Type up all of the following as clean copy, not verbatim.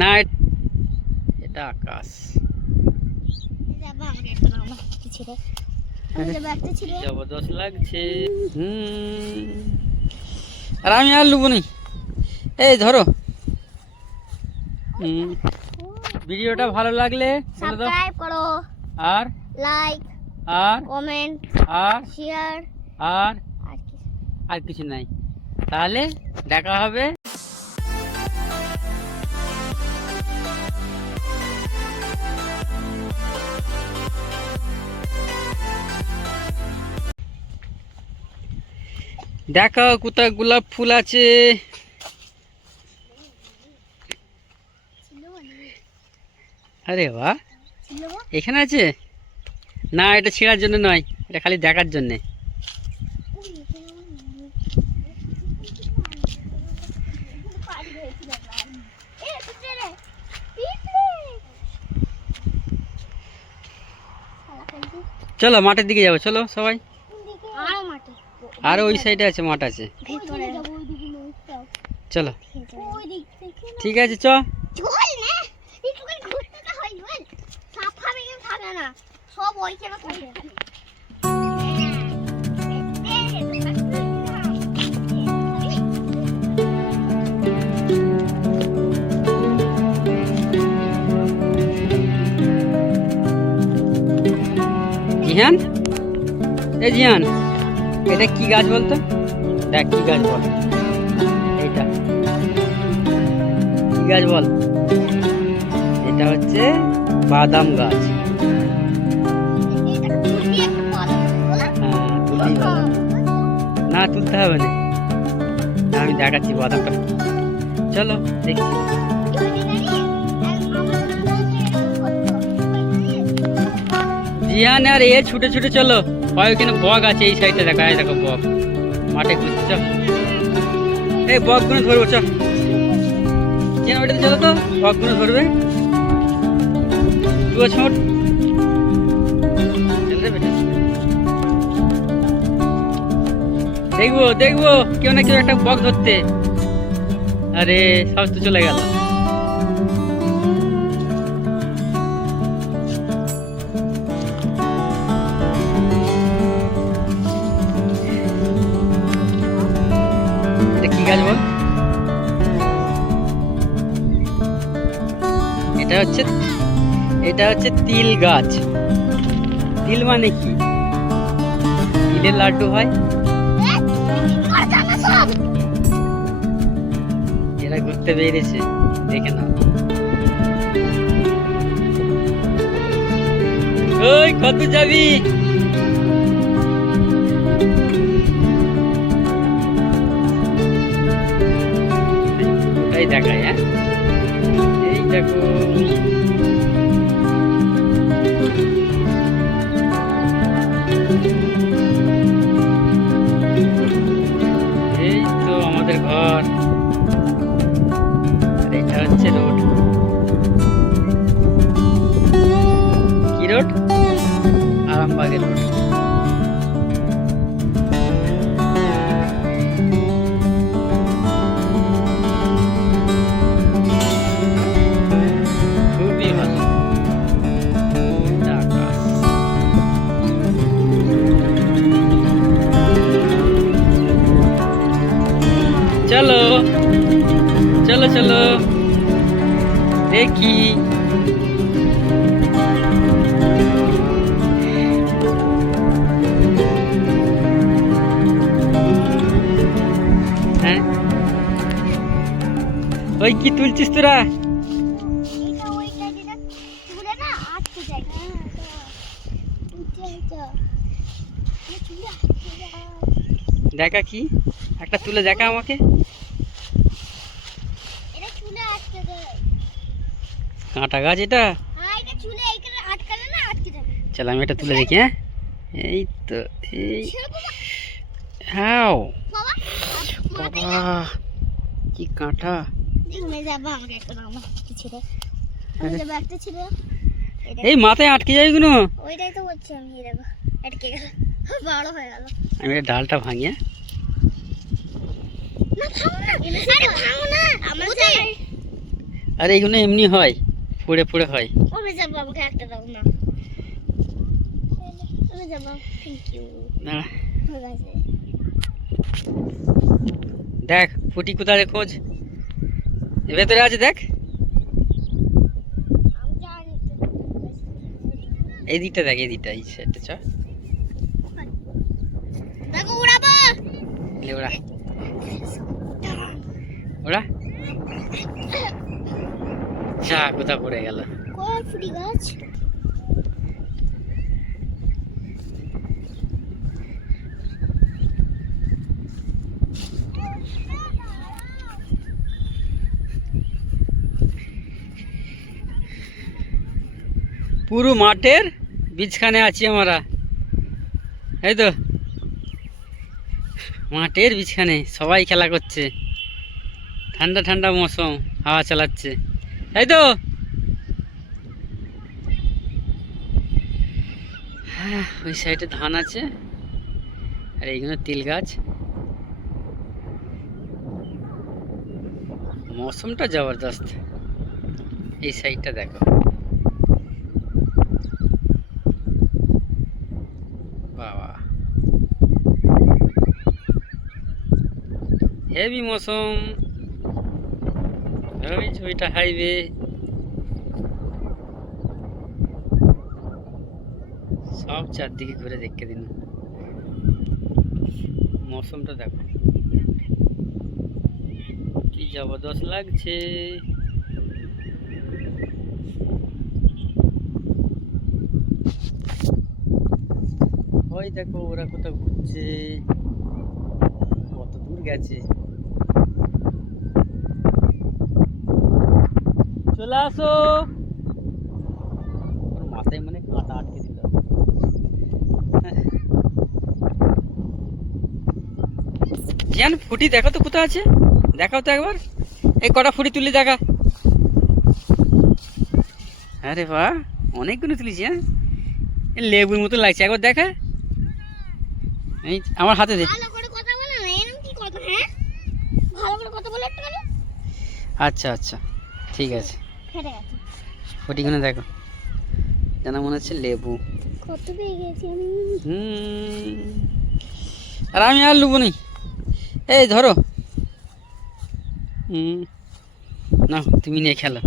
না এটা আকাশ। জবরদস্ত লাগছে। আর আমি আর লুবো নি। এই ধরো, ভিডিওটা ভালো লাগলে সাবস্ক্রাইব করো, আর লাইক, আর কমেন্ট, আর শেয়ার, আর আর কিছু নাই। তাহলে দেখা হবে। দেখো কোথায় গোলাপ ফুল আছে। আরে বাহ, এখানে আছে। না, এটা ছেঁড়ার জন্য নয়, এটা খালি দেখার জন্যে। চলো মাঠের দিকে যাবো, চলো সবাই। আর ওই সাইডে আছে, মাঠ আছে। চলো ঠিক আছে, চ। জিহান, এ জিহান, এটা কি গাছ বলতো? দেখ কি গাছ বল, এইটা কি গাছ বল? এটা হচ্ছে বাদাম গাছ। হ্যাঁ, তুলতেই হবে। না, তুলতে হবে না, আমি দেখাচ্ছি বাদামটা। চলো দেখি। জিয়ান আর এ ছুটে ছুটে চলো। ওইখানে বক আছে, এই সাইডে দেখা, এই দেখো বক মাঠে ঘুরছে। চল এই বকগুলো ধরবো, চল জিয়ান ওইটাতে চলো তো, বকগুলো ধরবে। তুই ছোট দেখবো দেখবো কেউ না কেউ একটা বক ধরতে। আরে সব তো চলে গেল। কি গাছ বল? এটা হচ্ছে তিল গাছ। তিল মানে কি? তিলের লাড্ডু হয়। এরা ঘুরতে বেরিয়েছে, দেখে না। ওই কত যাবি? দেখায়, হ্যাঁ এই দেখো। এই তো আমাদের ঘর, আর এটা হচ্ছে রোড। কি রোড? আরামবাগের রোড। চলো চলো চলো দেখি। হ্যাঁ, ওই কি তুলছিস তোরা? দেখা কি একটা তুলে দেখা আমাকে। কাঁটা গাছ এটা। চল আমি এটা তুলে দেখি। হ্যাঁ এই তো, এই হ্যাঁ বাবা কি কাঁটা। এই মাথায় আটকে যাবে কোনো। ওইটাই তো বলছি আমি, আটকে গেল, বড় হয়ে গেল। আমি ডালটা ভাঙি। না ভাঙো না, আরে ভাঙো না, আমার আর এইগুলো এমনি হয়, পড়ে পড়ে হয়। ওরে যাব বাবাকে একটা দাও না। ওরে যাব, থ্যাংক ইউ। দাঁড়া, হয়ে গেছে। দেখ ফুটি কোথায় খোঁজ, এর ভেতরে আছে দেখ। আমি জানি তো। এই দিকটা দেখ, এই দিকটা, এই সাইডটা চ। দেখো উড়াবো। লে ওরা, ওরা যা কোথা পড়ে গেল। কোন ফুটি গাছ? পুরো মাঠের বীজখানে আছি আমরা, এই তো মাঠের বীজখানে সবাই খেলা করছে, ঠান্ডা ঠান্ডা মৌসুম, হাওয়া চালাচ্ছে, এই তো। হ্যাঁ, ওই সাইডে ধান আছে আর এইগুলো তিল গাছ। মৌসুমটা জবরদস্ত। এই সাইডটা দেখো, বাবা হেভি মৌসুম। ওইটা হাইওয়ে, সব চারদিকে ঘুরে দেখে দিন, মৌসুমটা দেখো কি জবরদস্ত লাগছে। ওই দেখো ওরা কোথাও ঘুরছে, কত দূর গেছে। চলে আসো, ওর মাথায় মানে কাঁটা আটকে দিল। জান ফুটি দেখো তো কোথায় আছে, দেখাও তো একবার, এই কটা ফুটি তুলি দেখা। আরে বাহ, অনেকগুলো তুলেছি। হ্যাঁ, লেবুর মতো লাগছে, একবার দেখা। এই আমার হাতে দে। ভালো করে কথা বলো না, এরকম কি কথা? হ্যাঁ, ভালো করে কথা বলে একটু কেন? আচ্ছা আচ্ছা, ঠিক আছে। ফেটে গেছে। ফুটিগুলো দেখো, যেন মনে হচ্ছে লেবু। কত পেয়ে গেছি আমি। আর আমি আর লুবো নি, এই ধরো। না তুমি নিয়ে খেলো।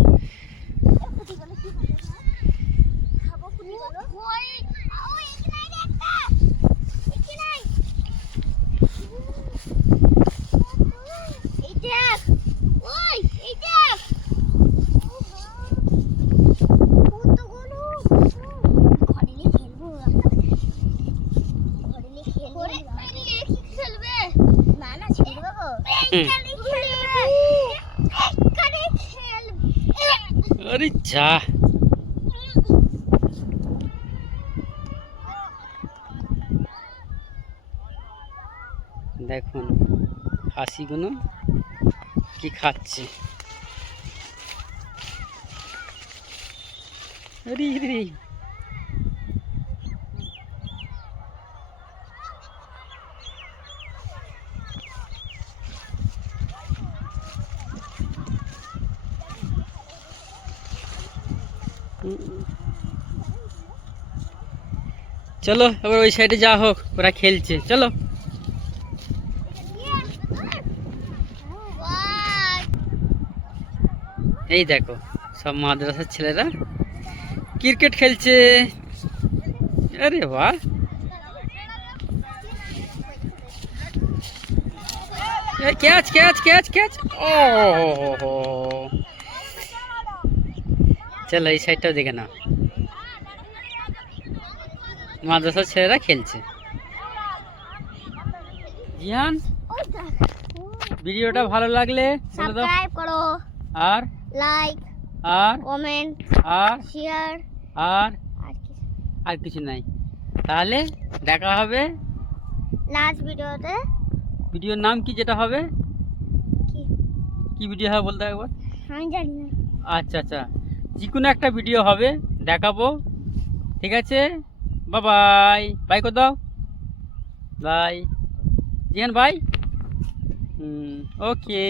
আরে যা, দেখুন খাসিগুলো কি খাচ্ছে। আরে রে, চলো এবার ওই সাইডে যা হোক, ওরা খেলছে, চলো। এই দেখো সব মাদ্রাসার ছেলেরা ক্রিকেট খেলছে। আরে বাহ, ক্যাচ ক্যাচ ক্যাচ ক্যাচ। ও চলো এই সাইডটাও দেখে না, মাদ্রাসার ছেলেরা খেলছে। জিয়ান, ভিডিওটা ভালো লাগলে সাবস্ক্রাইব করো, আর লাইক, আর কমেন্ট, আর শেয়ার, আর আর কি আর কিছু নাই। তাহলে দেখা হবে লাস্ট ভিডিওতে। ভিডিওর নাম কি যেটা হবে, কি কি ভিডিও হবে বলতে একবার। আমি জানি না। আচ্ছা আচ্ছা, যে কোনো একটা ভিডিও হবে, দেখাবো, ঠিক আছে। বাই বাই করে দাও, বাই জিয়ান, বাই। ওকে।